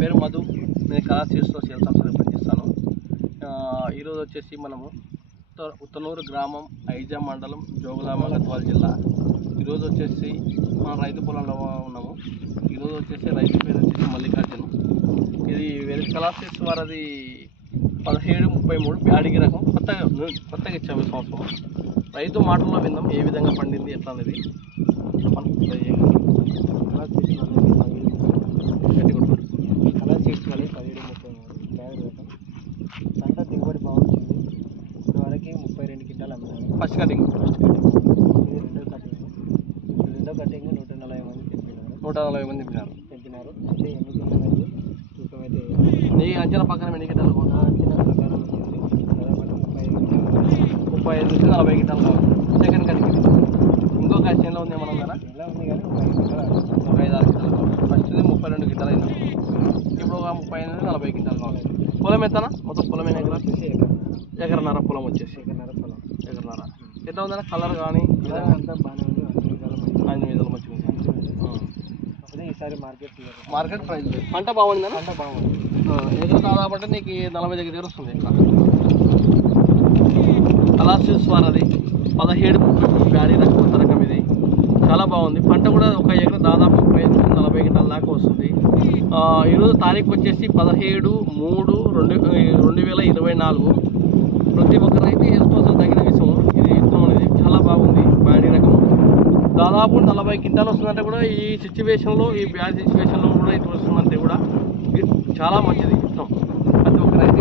పేరు మధు. నేను కళాశీర్స్లో సేల్స్ ఆఫీసర్గా పనిచేస్తాను. ఈరోజు వచ్చేసి మనము ఉత్తనూరు గ్రామం, ఐజా మండలం, జోగులాంబ గద్వాల జిల్లా. ఈరోజు వచ్చేసి మన రైతు పొలంలో ఉన్నాము. ఈరోజు వచ్చేసి రైతు పేరు వచ్చేసి మల్లికార్జున. ఇది కళాశీర్స్ వారిది 1733 బ్యాడిగి రకం. కొత్తగా ఇచ్చాము ఈ సంవత్సరం. రైతు మాటల్లో విందాం ఏ విధంగా పండింది ఎట్లా అనేది. కళాశీర్స్ వల్ల 1733 బ్యాగ్ రకం. పంట దిగుబడి బాగుంటుంది. ఇప్పుడు వరకు 32 క్వింటాలు అమ్మాము. First cutting. ఇది రెండో కటింగ్ 140 మంది తెంపినారు. 140 మంది తెంపినారు. అంటే ఎన్ని క్వింటాలు తూకం అయితే నీ అంచనా ప్రకారం ఎన్ని క్వింటాలు? నా అంచనా ప్రకారం వచ్చింది దాదాపు 35 నుంచి 40 క్వింటాలు కావాలి. సెకండ్ కటింగ్ ఇంకొక చేనులో ఉంది ఏమన్నా ఉందా? ఇలా ఉంది కానీ 5 క్వింటాలు ఒక 5-6 క్వింటాలు కావాలి. ఫస్ట్ది 32 క్వింటాలు అయింది. ఇప్పుడు ఒక 35 నుంచి 40 క్వింటాలు కావాలి. పొలం ఎంతనా? మొత్తం పొలం ఎన్ని ఎకరాలు? వచ్చేసి ఎకరన్నర పొలం వచ్చేసి. ఎకరన్నర పొలం. ఎకరన్నర ఎట్లా ఉందన్న కలర్ కానీ అంతా బాగానే ఉంది. 5 5 మంచిగా ఉంది. అప్పుడే ఈసారి మార్కెట్ ప్రైస్ లేదు. పంట బాగుంది. పంట బాగుంది. ఎకరం దాదాపు అంటే నీకు 40 దగ్గర వస్తుంది. కళాశీర్స్ వారది 17 బ్యాడీ రకం, కొత్త రకం. ఇది చాలా బాగుంది. పంట కూడా ఒక ఎకరం దాదాపు 35-40 క్వింటాల దాకా వస్తుంది. ఈరోజు తారీఖు వచ్చేసి 17/3/2024. ప్రతి ఒక్క రైతు వేసుకోవాల్సిన తగిన విషయం. ఇది విత్తనం అనేది చాలా బాగుంది. బ్యాడీ రకం దాదాపు 40 క్వింటాలు వస్తుందంటే కూడా ఈ సిచ్యువేషన్లో, ఈ బ్యాడ్ సిచ్యువేషన్లో కూడా ఇటు వస్తుందంటే కూడా చాలా మంచిది విత్తనం. ప్రతి ఒక్క రైతు